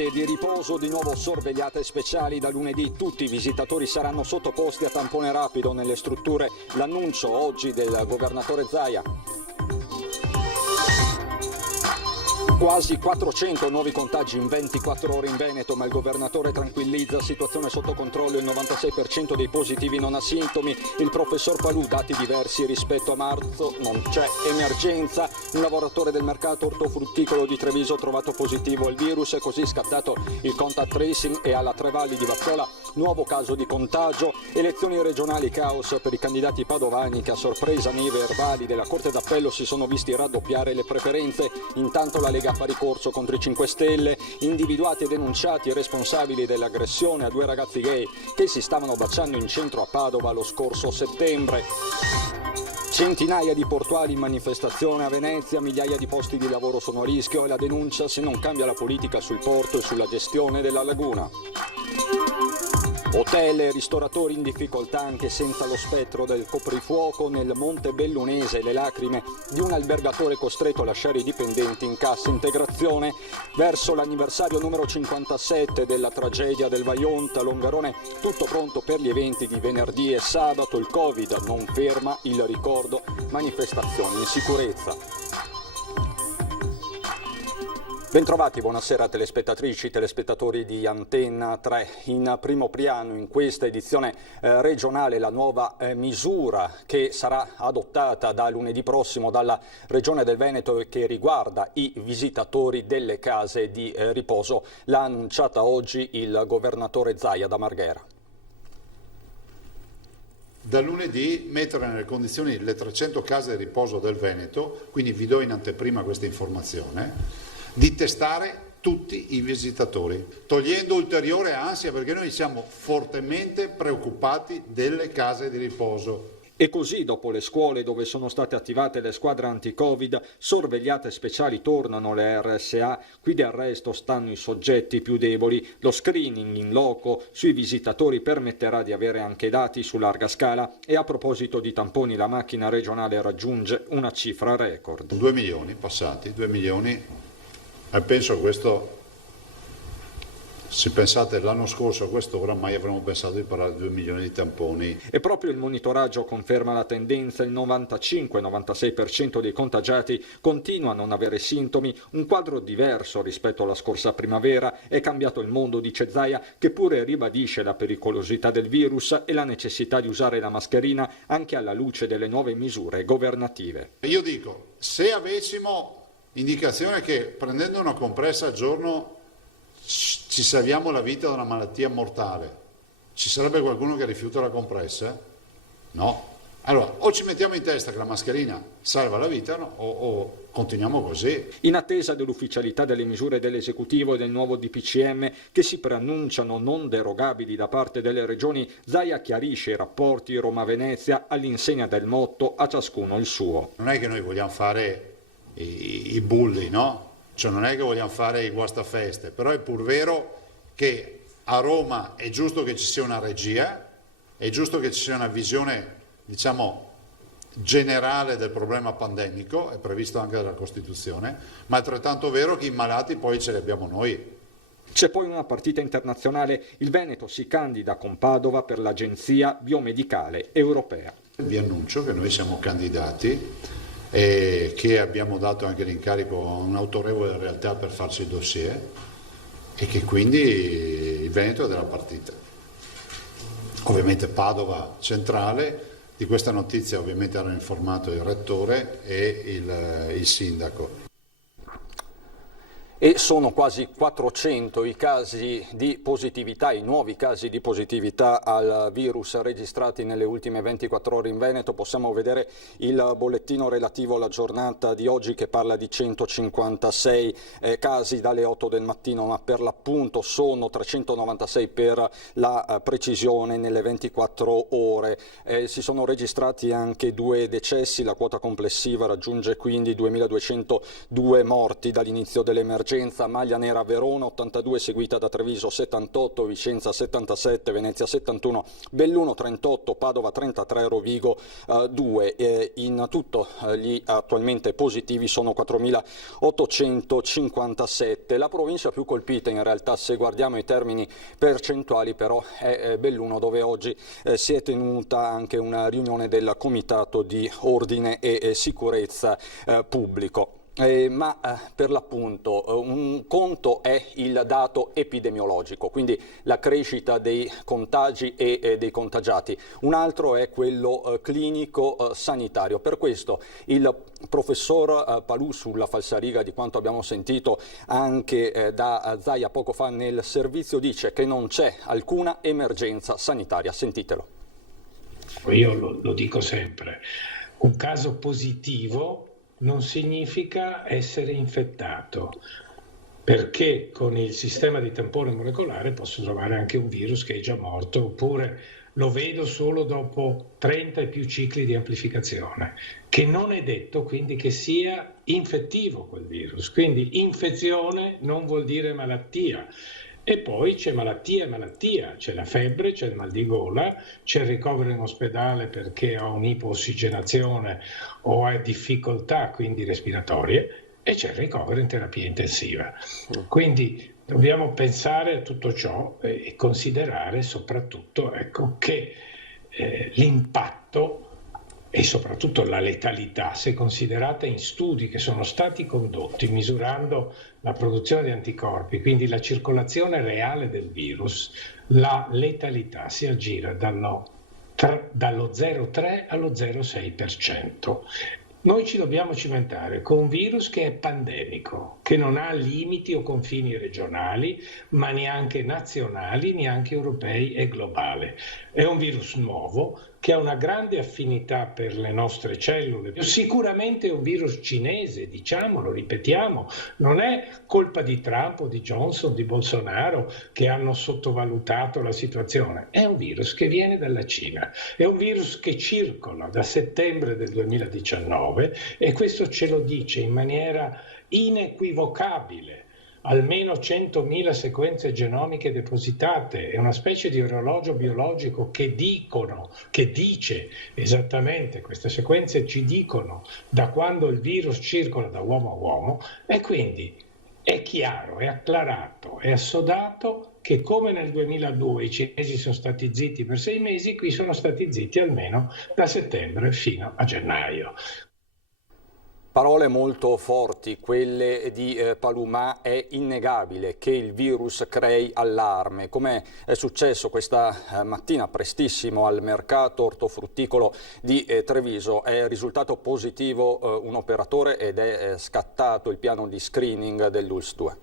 case di riposo di nuovo sorvegliate speciali da lunedì. Tutti i visitatori saranno sottoposti a tampone rapido nelle strutture. L'annuncio oggi del governatore Zaia. Quasi 400 nuovi contagi in 24 ore in Veneto, ma il governatore tranquillizza, situazione sotto controllo, il 96% dei positivi non ha sintomi. Il professor Palù, dati diversi rispetto a marzo, non c'è emergenza. Un lavoratore del mercato ortofrutticolo di Treviso trovato positivo al virus, è così scattato il contact tracing e alla Trevalli di Vazzola nuovo caso di contagio. Elezioni regionali, caos per i candidati padovani che a sorpresa nei verbali della Corte d'Appello si sono visti raddoppiare le preferenze. Intanto la Lega fa ricorso contro i 5 Stelle, individuati e denunciati i responsabili dell'aggressione a 2 ragazzi gay che si stavano baciando in centro a Padova lo scorso settembre. Centinaia di portuali in manifestazione a Venezia, migliaia di posti di lavoro sono a rischio e la denuncia se non cambia la politica sul porto e sulla gestione della laguna. Hotel e ristoratori in difficoltà anche senza lo spettro del coprifuoco. Nel Monte Bellunese le lacrime di un albergatore costretto a lasciare i dipendenti in cassa integrazione. Verso l'anniversario numero 57 della tragedia del Vajont a Longarone, tutto pronto per gli eventi di venerdì e sabato. Il Covid non ferma il ricordo, manifestazioni in sicurezza. Bentrovati, buonasera telespettatrici, telespettatori di Antenna 3. In primo piano in questa edizione regionale la nuova misura che sarà adottata da lunedì prossimo dalla Regione del Veneto e che riguarda i visitatori delle case di riposo. L'ha annunciata oggi il governatore Zaia da Marghera. Da lunedì mettere nelle condizioni le 300 case di riposo del Veneto, quindi vi do in anteprima questa informazione, di testare tutti i visitatori, togliendo ulteriore ansia perché noi siamo fortemente preoccupati delle case di riposo. E così, dopo le scuole dove sono state attivate le squadre anti-Covid, sorvegliate speciali tornano le RSA, qui del resto stanno i soggetti più deboli. Lo screening in loco sui visitatori permetterà di avere anche dati su larga scala e a proposito di tamponi la macchina regionale raggiunge una cifra record. 2 milioni passati, 2 milioni. E penso a questo, se pensate l'anno scorso a quest'ora mai avremmo pensato di parlare di 2 milioni di tamponi. E proprio il monitoraggio conferma la tendenza, il 95-96% dei contagiati continua a non avere sintomi, un quadro diverso rispetto alla scorsa primavera. È cambiato il mondo, dice Zaia, che pure ribadisce la pericolosità del virus e la necessità di usare la mascherina anche alla luce delle nuove misure governative. Io dico, se avessimo indicazione che prendendo una compressa al giorno ci salviamo la vita da una malattia mortale, ci sarebbe qualcuno che rifiuta la compressa? No. Allora, o ci mettiamo in testa che la mascherina salva la vita, no? o continuiamo così. In attesa dell'ufficialità delle misure dell'esecutivo e del nuovo DPCM che si preannunciano non derogabili da parte delle regioni, Zaia chiarisce i rapporti Roma-Venezia all'insegna del motto "a ciascuno il suo". Non è che noi vogliamo fare i bulli, no? Cioè non è che vogliamo fare i guastafeste, però è pur vero che a Roma è giusto che ci sia una regia, è giusto che ci sia una visione, diciamo, generale del problema pandemico, è previsto anche dalla Costituzione, ma è altrettanto vero che i malati poi ce li abbiamo noi. C'è poi una partita internazionale, il Veneto si candida con Padova per l'Agenzia Biomedicale Europea. Vi annuncio che noi siamo candidati e che abbiamo dato anche l'incarico a un'autorevole realtà per farci il dossier e che quindi il Veneto è della partita. Ovviamente Padova centrale, di questa notizia ovviamente hanno informato il rettore e il sindaco. E sono quasi 400 i casi di positività, i nuovi casi di positività al virus registrati nelle ultime 24 ore in Veneto. Possiamo vedere il bollettino relativo alla giornata di oggi che parla di 156 casi dalle 8 del mattino, ma per l'appunto sono 396 per la precisione nelle 24 ore. Si sono registrati anche 2 decessi, la quota complessiva raggiunge quindi 2202 morti dall'inizio dell'emergenza. emergenza maglia nera Verona 82, seguita da Treviso 78, Vicenza 77, Venezia 71, Belluno 38, Padova 33, Rovigo 2. In tutto gli attualmente positivi sono 4.857. La provincia più colpita in realtà, se guardiamo i termini percentuali, però è Belluno, dove oggi si è tenuta anche una riunione del Comitato di Ordine e Sicurezza Pubblico. Ma per l'appunto un conto è il dato epidemiologico, quindi la crescita dei contagi e dei contagiati, un altro è quello clinico sanitario. Per questo il professor Palù, sulla falsariga di quanto abbiamo sentito anche da Zaia poco fa nel servizio, dice che non c'è alcuna emergenza sanitaria. Sentitelo. Io lo dico sempre, un caso positivo non significa essere infettato, perché con il sistema di tampone molecolare posso trovare anche un virus che è già morto, oppure lo vedo solo dopo 30 e più cicli di amplificazione, che non è detto quindi che sia infettivo quel virus. Quindi infezione non vuol dire malattia. E poi c'è malattia e malattia, c'è la febbre, c'è il mal di gola, c'è il ricovero in ospedale perché ho un'ipossigenazione o ho difficoltà quindi respiratorie, e c'è il ricovero in terapia intensiva. Quindi dobbiamo pensare a tutto ciò e considerare soprattutto, ecco, che l'impatto e soprattutto la letalità, se considerata in studi che sono stati condotti misurando la produzione di anticorpi, quindi la circolazione reale del virus, la letalità si aggira dallo 0,3 allo 0,6%. Noi ci dobbiamo cimentare con un virus che è pandemico, che non ha limiti o confini regionali, ma neanche nazionali, neanche europei e globale. È un virus nuovo che ha una grande affinità per le nostre cellule. Sicuramente è un virus cinese, diciamolo, ripetiamo, non è colpa di Trump o di Johnson, di Bolsonaro che hanno sottovalutato la situazione. È un virus che viene dalla Cina, è un virus che circola da settembre del 2019 e questo ce lo dice in maniera inequivocabile. Almeno 100.000 sequenze genomiche depositate, è una specie di orologio biologico che dice esattamente, queste sequenze ci dicono da quando il virus circola da uomo a uomo, e quindi è chiaro, è acclarato, è assodato che come nel 2002 i cinesi sono stati zitti per 6 mesi, qui sono stati zitti almeno da settembre fino a gennaio. Parole molto forti, quelle di Palù, ma è innegabile che il virus crei allarme, come è successo questa mattina prestissimo al mercato ortofrutticolo di Treviso. È risultato positivo un operatore ed è scattato il piano di screening dell'ULSS 2.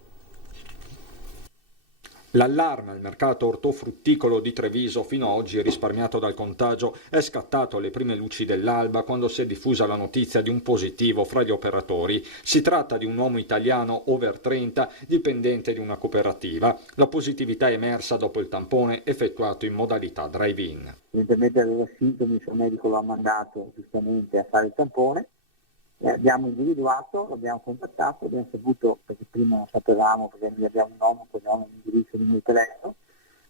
L'allarme al mercato ortofrutticolo di Treviso, fino ad oggi risparmiato dal contagio, è scattato alle prime luci dell'alba quando si è diffusa la notizia di un positivo fra gli operatori. Si tratta di un uomo italiano over 30, dipendente di una cooperativa. La positività è emersa dopo il tampone effettuato in modalità drive-in. Evidentemente aveva sintomi, il suo medico lo ha mandato giustamente a fare il tampone. Abbiamo individuato, l'abbiamo contattato, abbiamo saputo, perché prima non sapevamo, perché noi abbiamo un nome, cognome, un indirizzo, numero di telefono,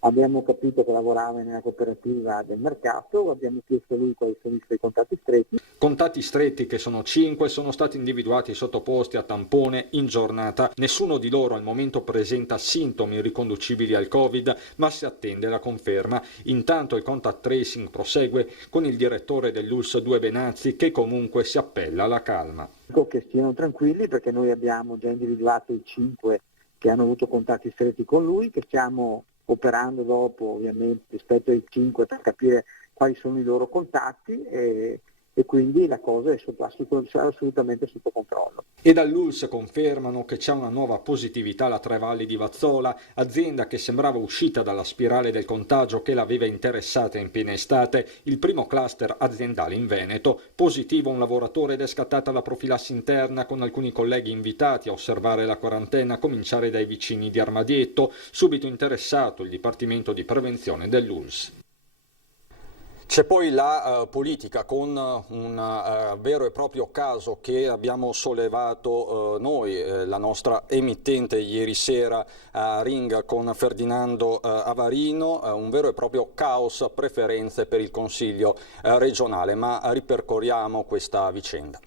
abbiamo capito che lavorava nella cooperativa del mercato, abbiamo chiesto a lui quali sono i suoi contatti stretti. Contatti stretti, che sono 5, sono stati individuati e sottoposti a tampone in giornata. Nessuno di loro al momento presenta sintomi riconducibili al Covid, ma si attende la conferma. Intanto il contact tracing prosegue con il direttore dell'ULSS 2 Benazzi, che comunque si appella alla calma. Dico che stiano tranquilli, perché noi abbiamo già individuato i 5 che hanno avuto contatti stretti con lui, che stiamo operando dopo ovviamente rispetto ai 5 per capire quali sono i loro contatti e quindi la cosa è assolutamente sotto controllo. E dall'ULSS confermano che c'è una nuova positività alla Tre Valli di Vazzola, azienda che sembrava uscita dalla spirale del contagio che l'aveva interessata in piena estate, il primo cluster aziendale in Veneto. Positivo un lavoratore ed è scattata la profilassi interna, con alcuni colleghi invitati a osservare la quarantena, a cominciare dai vicini di Armadietto, subito interessato il Dipartimento di Prevenzione dell'ULSS. C'è poi la politica con un vero e proprio caso che abbiamo sollevato noi, la nostra emittente ieri sera a Ring con Ferdinando Avarino, un vero e proprio caos preferenze per il Consiglio regionale, ma ripercorriamo questa vicenda.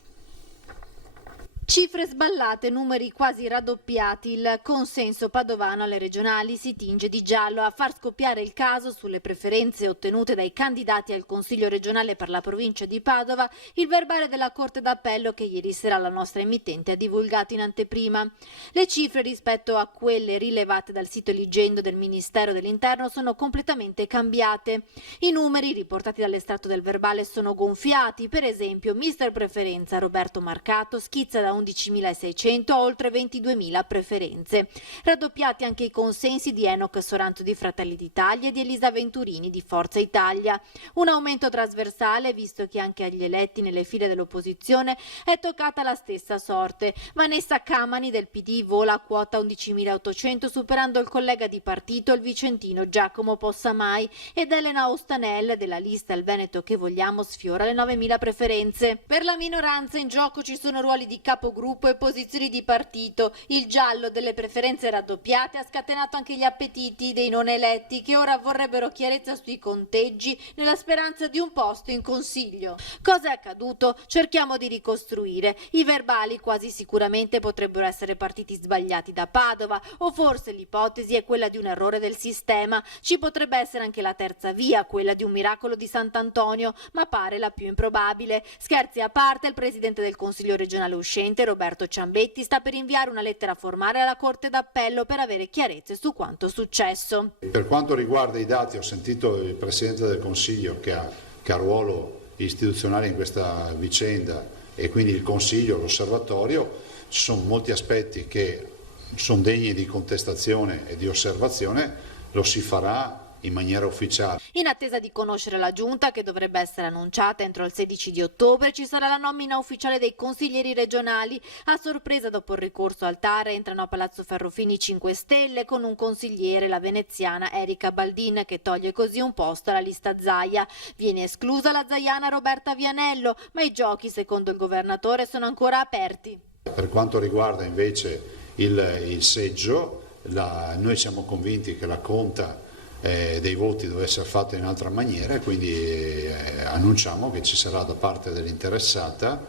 Cifre sballate, numeri quasi raddoppiati, il consenso padovano alle regionali si tinge di giallo. A far scoppiare il caso sulle preferenze ottenute dai candidati al Consiglio regionale per la provincia di Padova, il verbale della Corte d'Appello che ieri sera la nostra emittente ha divulgato in anteprima. Le cifre rispetto a quelle rilevate dal sito Eligendo del Ministero dell'Interno sono completamente cambiate. I numeri riportati dall'estratto del verbale sono gonfiati. Per esempio, mister preferenza Roberto Marcato schizza da 11.600 a oltre 22.000 preferenze. Raddoppiati anche i consensi di Enoch Soranzo di Fratelli d'Italia e di Elisa Venturini di Forza Italia. Un aumento trasversale, visto che anche agli eletti nelle file dell'opposizione è toccata la stessa sorte. Vanessa Camani del PD vola a quota 11.800, superando il collega di partito, il vicentino Giacomo Possamai, ed Elena Ostanel della lista Il Veneto che vogliamo sfiora le 9.000 preferenze. Per la minoranza in gioco ci sono ruoli di capogruppo e posizioni di partito. Il giallo delle preferenze raddoppiate ha scatenato anche gli appetiti dei non eletti che ora vorrebbero chiarezza sui conteggi nella speranza di un posto in Consiglio. Cosa è accaduto? Cerchiamo di ricostruire. I verbali quasi sicuramente potrebbero essere partiti sbagliati da Padova, o forse l'ipotesi è quella di un errore del sistema. Ci potrebbe essere anche la terza via, quella di un miracolo di Sant'Antonio, ma pare la più improbabile. Scherzi a parte, il presidente del Consiglio regionale uscente Roberto Ciambetti sta per inviare una lettera formale alla Corte d'Appello per avere chiarezze su quanto successo. Per quanto riguarda i dati, ho sentito il Presidente del Consiglio che ha ruolo istituzionale in questa vicenda e quindi il Consiglio, l'Osservatorio. Ci sono molti aspetti che sono degni di contestazione e di osservazione, lo si farà in maniera ufficiale. In attesa di conoscere la giunta, che dovrebbe essere annunciata entro il 16 di ottobre, ci sarà la nomina ufficiale dei consiglieri regionali. A sorpresa, dopo il ricorso al TAR, entrano a Palazzo Ferrofini 5 Stelle con un consigliere, la veneziana Erika Baldin, che toglie così un posto alla lista Zaia. Viene esclusa la zaiana Roberta Vianello, ma i giochi, secondo il governatore, sono ancora aperti. Per quanto riguarda invece il seggio, noi siamo convinti che la conta dei voti deve essere fatta in altra maniera, e quindi annunciamo che ci sarà da parte dell'interessata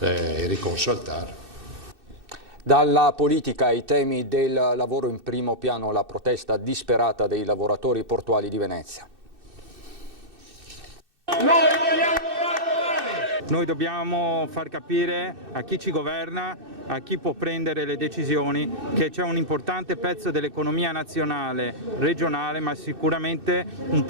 il ricorso al TAR. Dalla politica ai temi del lavoro, in primo piano la protesta disperata dei lavoratori portuali di Venezia. Noi dobbiamo far capire a chi ci governa, a chi può prendere le decisioni, che c'è un importante pezzo dell'economia nazionale, regionale, ma sicuramente un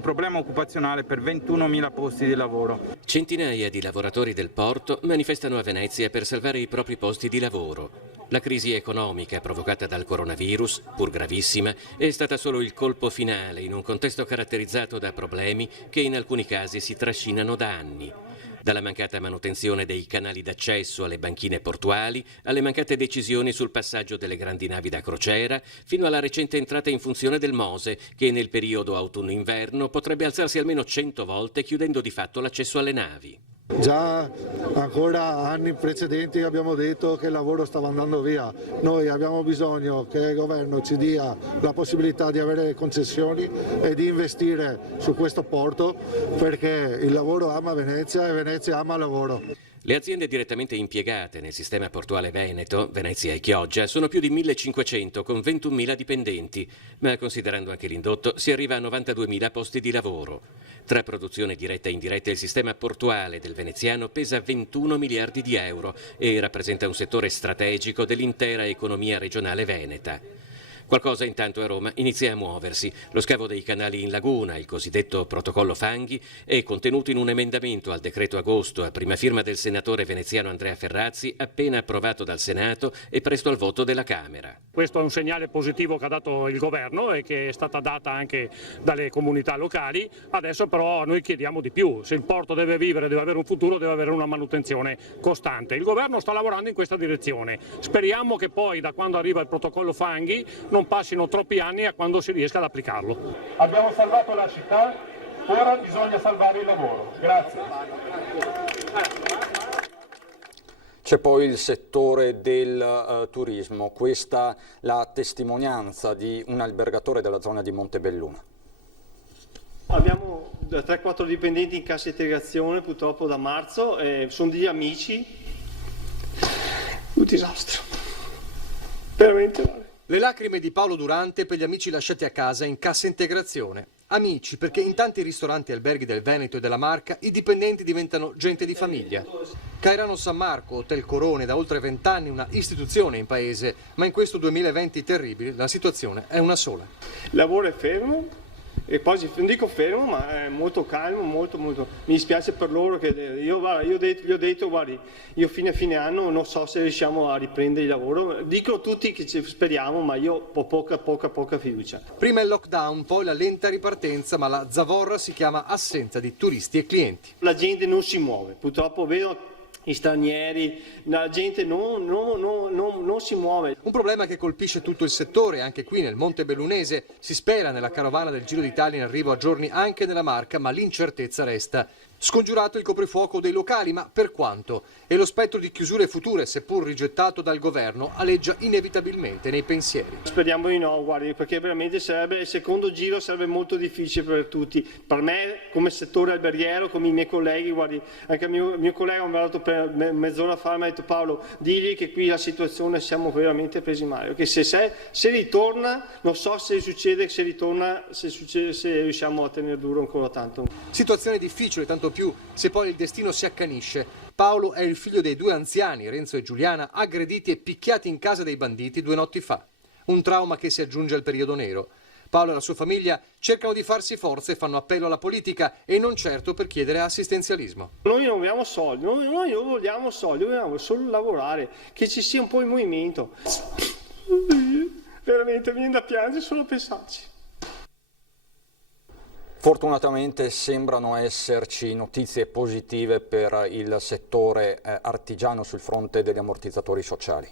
problema occupazionale per 21.000 posti di lavoro. Centinaia di lavoratori del porto manifestano a Venezia per salvare i propri posti di lavoro. La crisi economica provocata dal coronavirus, pur gravissima, è stata solo il colpo finale in un contesto caratterizzato da problemi che in alcuni casi si trascinano da anni. Dalla mancata manutenzione dei canali d'accesso alle banchine portuali, alle mancate decisioni sul passaggio delle grandi navi da crociera, fino alla recente entrata in funzione del MOSE, che nel periodo autunno-inverno potrebbe alzarsi almeno 100 volte, chiudendo di fatto l'accesso alle navi. Già ancora anni precedenti abbiamo detto che il lavoro stava andando via. Noi abbiamo bisogno che il governo ci dia la possibilità di avere concessioni e di investire su questo porto, perché il lavoro ama Venezia e Venezia ama il lavoro. Le aziende direttamente impiegate nel sistema portuale veneto, Venezia e Chioggia, sono più di 1.500 con 21.000 dipendenti, ma considerando anche l'indotto si arriva a 92.000 posti di lavoro. Tra produzione diretta e indiretta il sistema portuale del veneziano pesa 21 miliardi di euro e rappresenta un settore strategico dell'intera economia regionale veneta. Qualcosa intanto a Roma inizia a muoversi. Lo scavo dei canali in laguna, il cosiddetto protocollo Fanghi, è contenuto in un emendamento al decreto agosto a prima firma del senatore veneziano Andrea Ferrazzi, appena approvato dal Senato e presto al voto della Camera. Questo è un segnale positivo che ha dato il governo e che è stata data anche dalle comunità locali. Adesso però noi chiediamo di più. Se il porto deve vivere, deve avere un futuro, deve avere una manutenzione costante. Il governo sta lavorando in questa direzione. Speriamo che poi, da quando arriva il protocollo Fanghi, non passino troppi anni a quando si riesca ad applicarlo. Abbiamo salvato la città ora bisogna salvare il lavoro. Grazie. C'è poi il settore del turismo, questa la testimonianza di un albergatore della zona di Montebelluna. Abbiamo 3-4 dipendenti in cassa integrazione purtroppo da marzo, sono degli amici, un disastro, veramente male. Le lacrime di Paolo Durante per gli amici lasciati a casa in cassa integrazione. Amici perché in tanti ristoranti e alberghi del Veneto e della Marca i dipendenti diventano gente di famiglia. Cairano San Marco, Hotel Corone, da oltre 20 anni una istituzione in paese, ma in questo 2020 terribile la situazione è una sola. Il lavoro è fermo. E poi non dico fermo, ma è molto calmo, molto. Mi dispiace per loro che gli ho detto, guardi, io fine anno non so se riusciamo a riprendere il lavoro. Dicono tutti che ci speriamo, ma io ho poca fiducia. Prima il lockdown, poi la lenta ripartenza, ma la zavorra si chiama assenza di turisti e clienti. La gente non si muove, purtroppo vedo gli stranieri, la gente non si muove. Un problema che colpisce tutto il settore, anche qui nel Montebellunese. Si spera nella carovana del Giro d'Italia in arrivo a giorni anche nella Marca, ma l'incertezza resta. Scongiurato il coprifuoco dei locali, ma per quanto? E lo spettro di chiusure future, seppur rigettato dal governo, aleggia inevitabilmente nei pensieri. Speriamo di no, guardi, perché veramente il secondo giro sarebbe molto difficile per tutti. Per me, come settore alberghiero, come i miei colleghi, guardi, anche il mio collega mi ha dato per mezz'ora fa, mi ha detto Paolo, digli che qui la situazione siamo veramente presi male. Perché se ritorna, non so se succede, se riusciamo a tenere duro ancora tanto. Situazione difficile, tanto più se poi il destino si accanisce. Paolo è il figlio dei 2 anziani, Renzo e Giuliana, aggrediti e picchiati in casa dei banditi 2 notti fa. Un trauma che si aggiunge al periodo nero. Paolo e la sua famiglia cercano di farsi forza e fanno appello alla politica e non certo per chiedere assistenzialismo. Noi non vogliamo soldi, noi non vogliamo soldi, vogliamo solo lavorare, che ci sia un po' il movimento. Veramente mi viene da piangere solo a pensarci. Fortunatamente sembrano esserci notizie positive per il settore artigiano sul fronte degli ammortizzatori sociali.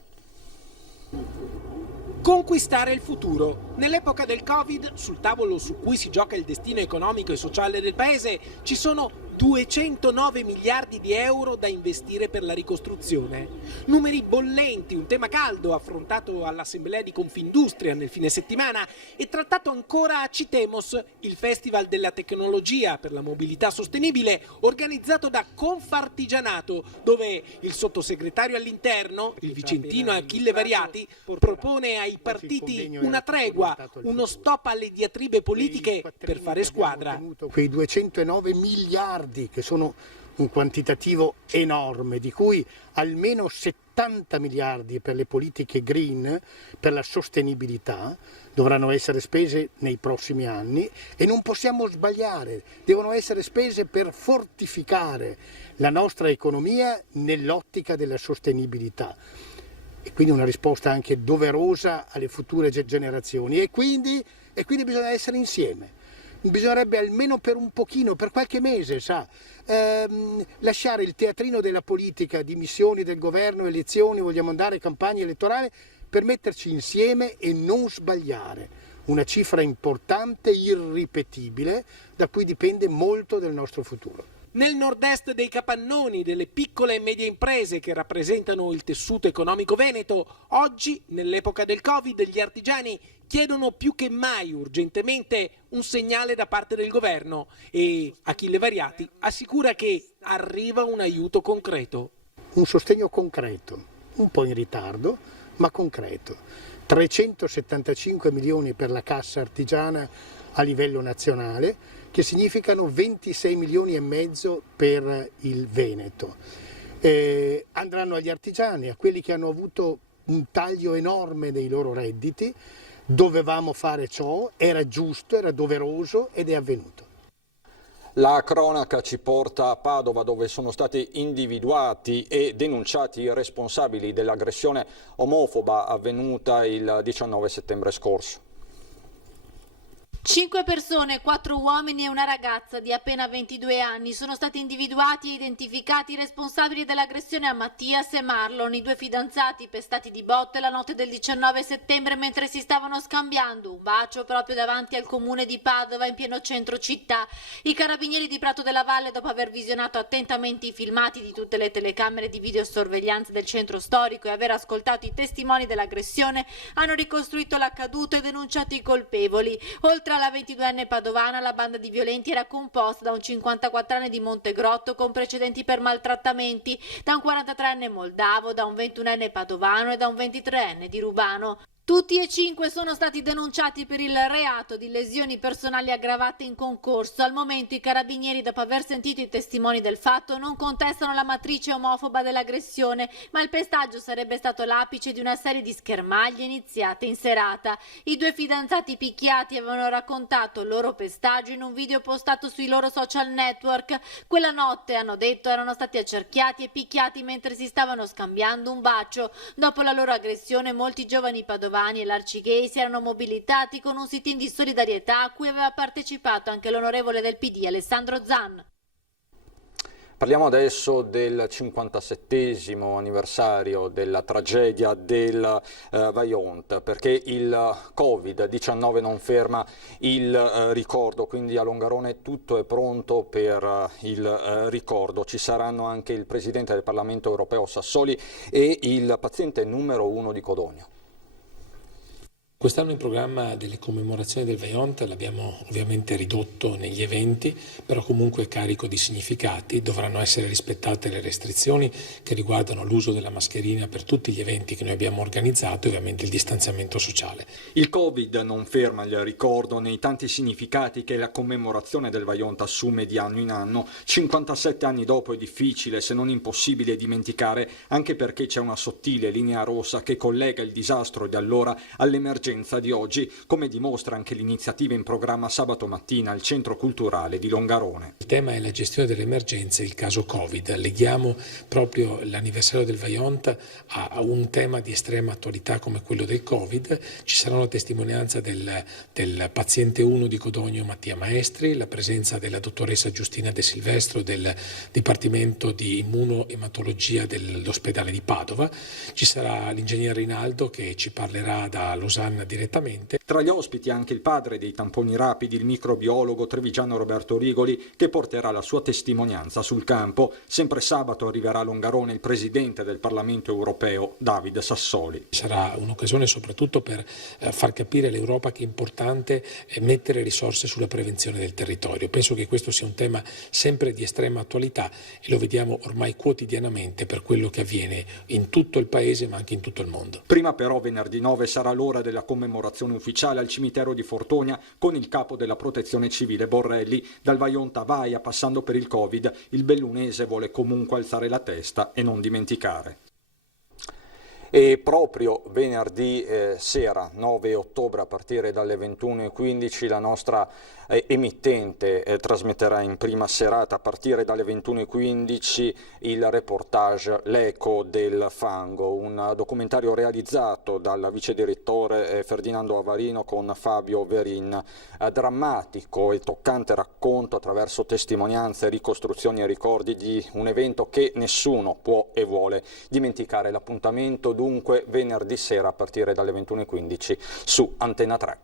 Conquistare il futuro. Nell'epoca del Covid, sul tavolo su cui si gioca il destino economico e sociale del paese, ci sono 209 miliardi di euro da investire per la ricostruzione. Numeri bollenti, un tema caldo affrontato all'Assemblea di Confindustria nel fine settimana e trattato ancora a Citemos, il Festival della Tecnologia per la Mobilità Sostenibile, organizzato da Confartigianato, dove il sottosegretario all'interno, il vicentino Achille Variati, propone ai partiti una tregua, uno stop alle diatribe politiche per fare squadra. Quei 209 miliardi che sono un quantitativo enorme, di cui almeno 70 miliardi per le politiche green, per la sostenibilità, dovranno essere spese nei prossimi anni e non possiamo sbagliare, devono essere spese per fortificare la nostra economia nell'ottica della sostenibilità. E quindi una risposta anche doverosa alle future generazioni e quindi bisogna essere insieme. Bisognerebbe almeno per un pochino, per qualche mese, lasciare il teatrino della politica, dimissioni del governo, elezioni, vogliamo andare, campagna elettorale, per metterci insieme e non sbagliare. Una cifra importante, irripetibile, da cui dipende molto del nostro futuro. Nel nord-est dei capannoni delle piccole e medie imprese che rappresentano il tessuto economico veneto, oggi, nell'epoca del Covid, gli artigiani chiedono più che mai urgentemente un segnale da parte del governo e Achille Variati assicura che arriva un aiuto concreto. Un sostegno concreto, un po' in ritardo, ma concreto. 375 milioni per la cassa artigiana a livello nazionale, che significano 26 milioni e mezzo per il Veneto. Andranno agli artigiani, a quelli che hanno avuto un taglio enorme dei loro redditi. Dovevamo fare ciò, era giusto, era doveroso ed è avvenuto. La cronaca ci porta a Padova, dove sono stati individuati e denunciati i responsabili dell'aggressione omofoba avvenuta il 19 settembre scorso. 5 persone, 4 uomini e una ragazza di appena 22 anni sono stati individuati e identificati i responsabili dell'aggressione a Mattias e Marlon, i 2 fidanzati pestati di botte la notte del 19 settembre mentre si stavano scambiando un bacio proprio davanti al comune di Padova in pieno centro città. I carabinieri di Prato della Valle, dopo aver visionato attentamente i filmati di tutte le telecamere di videosorveglianza del centro storico e aver ascoltato i testimoni dell'aggressione, hanno ricostruito l'accaduto e denunciato i colpevoli. Oltre alla 22enne padovana, la banda di violenti era composta da un 54enne di Montegrotto con precedenti per maltrattamenti, da un 43enne moldavo, da un 21enne padovano e da un 23enne di Rubano. Tutti e 5 sono stati denunciati per il reato di lesioni personali aggravate in concorso. Al momento i carabinieri, dopo aver sentito i testimoni del fatto, non contestano la matrice omofoba dell'aggressione, ma il pestaggio sarebbe stato l'apice di una serie di schermaglie iniziate in serata. I 2 fidanzati picchiati avevano raccontato il loro pestaggio in un video postato sui loro social network. Quella notte, hanno detto, erano stati accerchiati e picchiati mentre si stavano scambiando un bacio. Dopo la loro aggressione, molti giovani padovani e l'Arcigay si erano mobilitati con un sit-in di solidarietà a cui aveva partecipato anche l'onorevole del PD Alessandro Zan. Parliamo adesso del 57° anniversario della tragedia del Vajont, perché il Covid-19 non ferma il ricordo, quindi a Longarone tutto è pronto per il ricordo. Ci saranno anche il Presidente del Parlamento Europeo Sassoli e il paziente numero 1 di Codogno. Quest'anno il programma delle commemorazioni del Vajont l'abbiamo ovviamente ridotto negli eventi, però comunque carico di significati. Dovranno essere rispettate le restrizioni che riguardano l'uso della mascherina per tutti gli eventi che noi abbiamo organizzato e ovviamente il distanziamento sociale. Il Covid non ferma il ricordo nei tanti significati che la commemorazione del Vajont assume di anno in anno. 57 anni dopo è difficile, se non impossibile, dimenticare, anche perché c'è una sottile linea rossa che collega il disastro di allora all'emergenza di oggi, come dimostra anche l'iniziativa in programma sabato mattina al Centro Culturale di Longarone. Il tema è la gestione delle emergenze, il caso Covid. Leghiamo proprio l'anniversario del Vajont a un tema di estrema attualità come quello del Covid. Ci sarà la testimonianza del paziente 1 di Codogno Mattia Maestri, la presenza della dottoressa Giustina De Silvestro del Dipartimento di Immunoematologia dell'ospedale di Padova. Ci sarà l'ingegnere Rinaldo che ci parlerà da Losanna direttamente. Tra gli ospiti anche il padre dei tamponi rapidi, il microbiologo trevigiano Roberto Rigoli, che porterà la sua testimonianza sul campo. Sempre sabato arriverà a Longarone il Presidente del Parlamento Europeo David Sassoli. Sarà un'occasione soprattutto per far capire all'Europa che è importante mettere risorse sulla prevenzione del territorio. Penso che questo sia un tema sempre di estrema attualità e lo vediamo ormai quotidianamente per quello che avviene in tutto il Paese ma anche in tutto il mondo. Prima però venerdì 9 sarà l'ora della commemorazione ufficiale al cimitero di Fortonia con il capo della Protezione Civile Borrelli. Dal Vajont a Vaia, passando per il Covid, il bellunese vuole comunque alzare la testa e non dimenticare. E proprio venerdì sera 9 ottobre a partire dalle 21:15 la nostra emittente trasmetterà in prima serata a partire dalle 21:15 il reportage L'eco del fango, un documentario realizzato dal vice direttore Ferdinando Avarino con Fabio Verin. Drammatico e toccante racconto attraverso testimonianze, ricostruzioni e ricordi di un evento che nessuno può e vuole dimenticare. L'appuntamento dunque venerdì sera a partire dalle 21:15 su Antenna 3.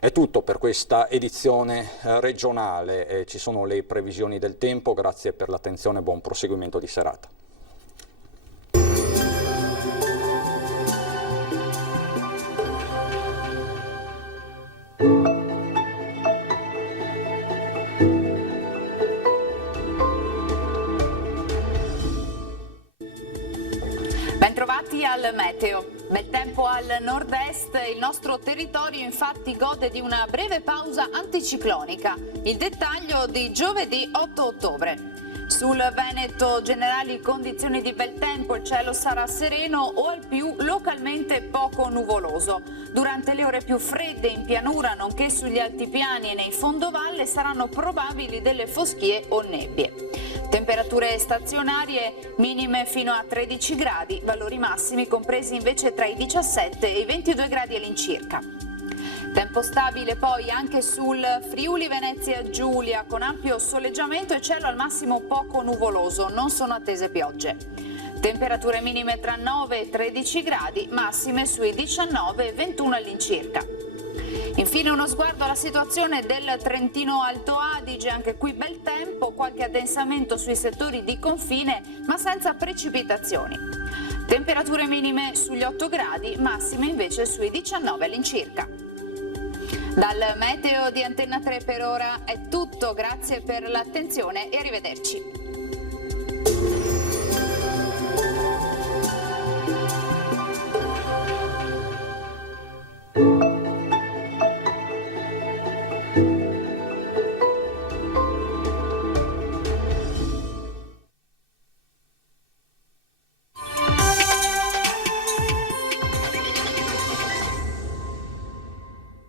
È tutto per questa edizione regionale, ci sono le previsioni del tempo, grazie per l'attenzione e buon proseguimento di serata. Bentrovati al meteo. Bel tempo al nord-est, il nostro territorio infatti gode di una breve pausa anticiclonica. Il dettaglio di giovedì 8 ottobre. Sul Veneto generali condizioni di bel tempo, il cielo sarà sereno o al più localmente poco nuvoloso. Durante le ore più fredde in pianura, nonché sugli altipiani e nei fondovalle saranno probabili delle foschie o nebbie. Temperature stazionarie minime fino a 13 gradi, valori massimi compresi invece tra i 17 e i 22 gradi all'incirca. Tempo stabile poi anche sul Friuli Venezia Giulia, con ampio soleggiamento e cielo al massimo poco nuvoloso, non sono attese piogge. Temperature minime tra 9 e 13 gradi, massime sui 19 e 21 all'incirca. Infine uno sguardo alla situazione del Trentino Alto Adige, anche qui bel tempo, qualche addensamento sui settori di confine ma senza precipitazioni. Temperature minime sugli 8 gradi, massime invece sui 19 all'incirca. Dal meteo di Antenna 3 per ora è tutto, grazie per l'attenzione e arrivederci.